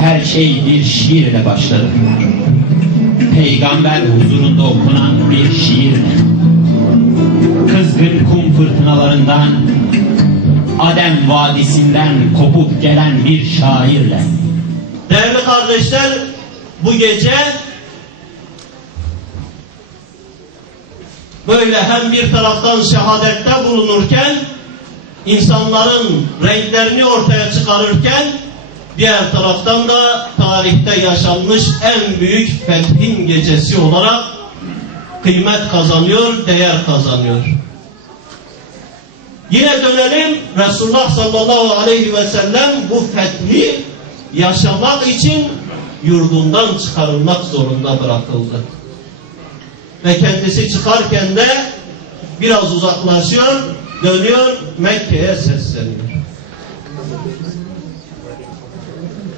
Her şey bir şiirle başladı. Peygamber huzurunda okunan bir şiirle. Kızgın kum fırtınalarından, Adem Vadisi'nden kopup gelen bir şairle. Değerli kardeşler, bu gece böyle hem bir taraftan şehadette bulunurken, insanların renklerini ortaya çıkarırken, diğer taraftan da tarihte yaşanmış en büyük fethin gecesi olarak kıymet kazanıyor, değer kazanıyor. Yine dönelim, Resulullah sallallahu aleyhi ve sellem bu fethi yaşamak için yurdundan çıkarılmak zorunda bırakıldı. Ve kendisi çıkarken de biraz uzaklaşıyor, dönüyor, Mekke'ye sesleniyor.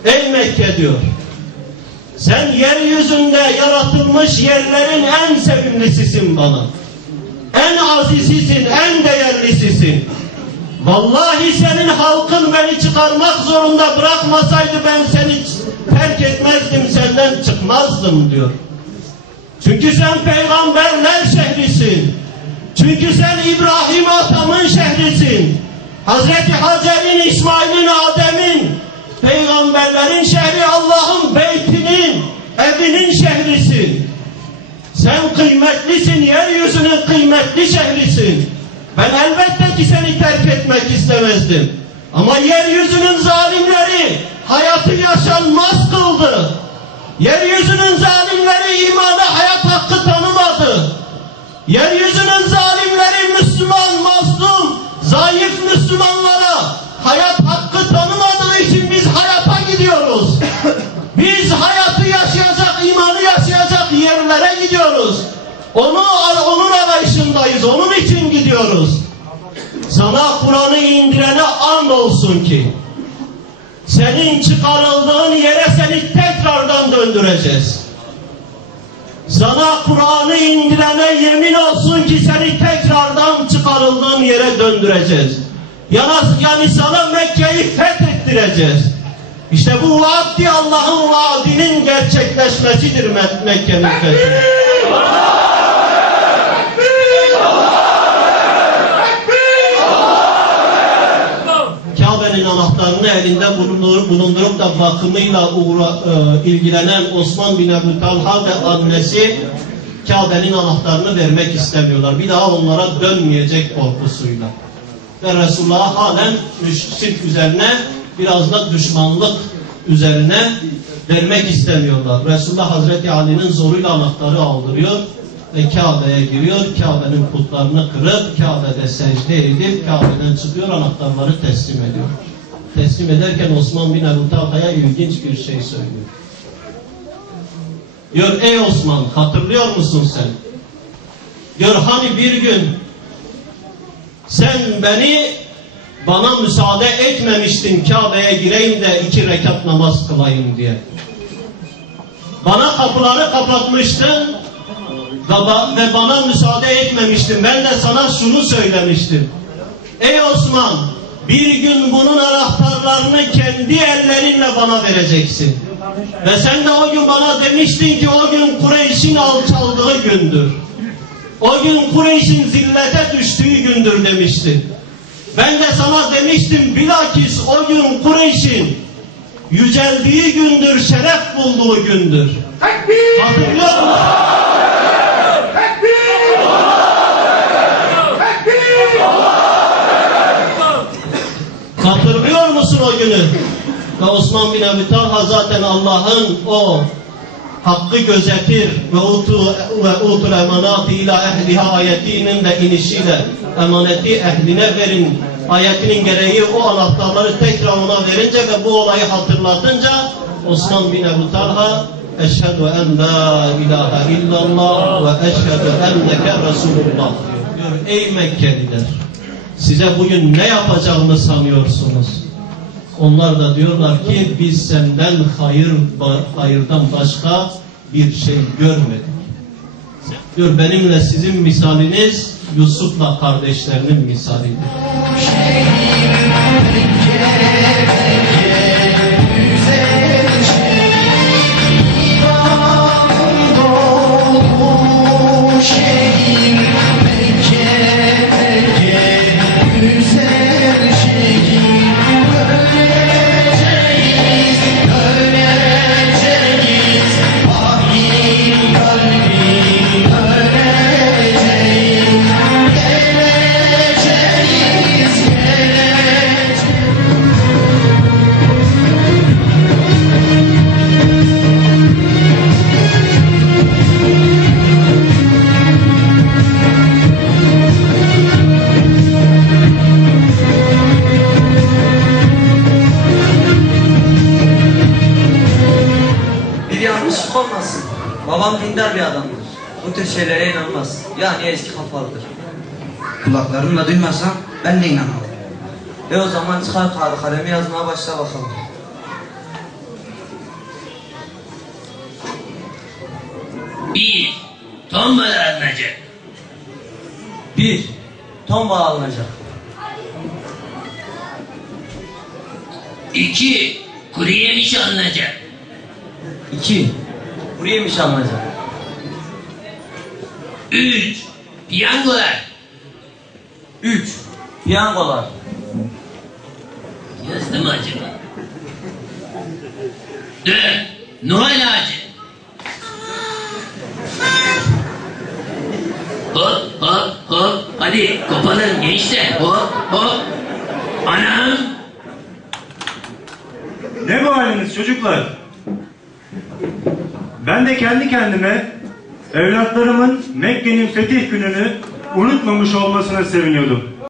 Ey Mekke diyor, sen yeryüzünde yaratılmış yerlerin en sevimlisisin bana. En azizisisin, en değerlisisin. Vallahi senin halkın beni çıkarmak zorunda bırakmasaydı ben seni terk etmezdim, senden çıkmazdım diyor. Çünkü sen peygamberler şehrisin. Çünkü sen İbrahim atamın şehrisin. Hazreti Hacer'in, İsmail'in, Adem'in, peygamberlerin şehri, Allah'ın beytinin, evinin şehrisin. Sen kıymetlisin, yeryüzünün kıymetli şehrisin. Ben elbette ki seni terk etmek istemezdim. Ama yeryüzünün zalimleri hayatı yaşanmaz kıldı. Yeryüzünün zalimleri imana hayat hakkı tanımadı. Yeryüzünün zalimleri Müslüman, mazlum, zayıf Müslümanlara hayat hakkı tanımadığı için biz hayata gidiyoruz. Biz hayatı yaşayacak, imanı yaşayacak yerlere gidiyoruz. Onun arayışındayız, onun için gidiyoruz. Sana Kur'an'ı indirene and olsun ki senin çıkarıldığın yere seni tekrardan döndüreceğiz. Sana Kur'an'ı indirene yemin olsun ki seni tekrardan çıkarıldığın yere döndüreceğiz. Yani sana Mekke'yi fethettireceğiz. İşte bu vaadi Allah'ın vaadinin gerçekleşmesidir Mekke'nin fethi. Kabe'nin anahtarını elinde bulundurup da bakımıyla ilgilenen Osman bin Ebu Talha ve annesi Kabe'nin anahtarını vermek istemiyorlar. Bir daha onlara dönmeyecek korkusuyla. Ve Resulullah'a halen şirk üzerine, biraz da düşmanlık üzerine vermek istemiyorlar. Resulullah Hazreti Ali'nin zoruyla anahtarı aldırıyor ve Kabe'ye giriyor. Kabe'nin putlarını kırıp Kabe'de secde edip Kabe'den çıkıyor, anahtarları teslim ediyor. Teslim ederken Osman bin Ebu Talha'ya ilginç bir şey söylüyor. Diyor, ey Osman, hatırlıyor musun sen? Diyor, hani bir gün sen bana müsaade etmemiştin Kabe'ye gireyim de 2 rekat namaz kılayım diye. Bana kapıları kapatmıştın ve bana müsaade etmemiştin. Ben de sana şunu söylemiştim. Ey Osman, bir gün bunun anahtarlarını kendi ellerinle bana vereceksin. Ve sen de o gün bana demiştin ki o gün Kureyş'in alçaldığı gündür. O gün Kureyş'in zillete düştüğü gündür demiştin. Ben de sana demiştim, bilakis o gün Kureyş'in yüceldiği gündür, şeref bulduğu gündür. Hatırlıyor musun? Hatırlıyor musun o günü? Ve Osman bin Ebu Talha zaten Allah'ın o hakkı gözetir ve utul emanati ila ehliha ayetinin de inişiyle emaneti ehline verin ayetinin gereği o anahtarları tekrar ona verince ve bu olayı hatırlatınca Osman bin Ebu Talha eşhedü en la ilahe illallah ve eşhedü enneke Resulullah diyor. Ey Mekkeliler, size bugün ne yapacağını sanıyorsunuz? Onlar da diyorlar ki biz senden hayırdan başka bir şey görmedik. Diyor, benimle sizin misaliniz Yusuf'la kardeşlerinin misalidir. yanlışlık olmasın. Babam dindar bir adamdır. Bu tür şeylere inanmaz. Yani eski kafalıdır. Kulaklarımla duymasam ben de inanmam. O zaman çıkar kağıdı kalemi yazmaya başla bakalım. Bir, tombala alınacak. 1. Tombala alınacak. 2, kuru yemiş alınacak. 2. Kuru yemiş alınacak. 3, piyangolar. 3. Piyangolar. Yazdı mı acaba? 4, Noel ağacı. Hop hop hop. Hadi kopalım gençler. Hop hop. Anam. Ne bu haliniz çocuklar? Ben de kendi kendime evlatlarımın Mekke'nin fetih gününü unutmamış olmasına seviniyordum.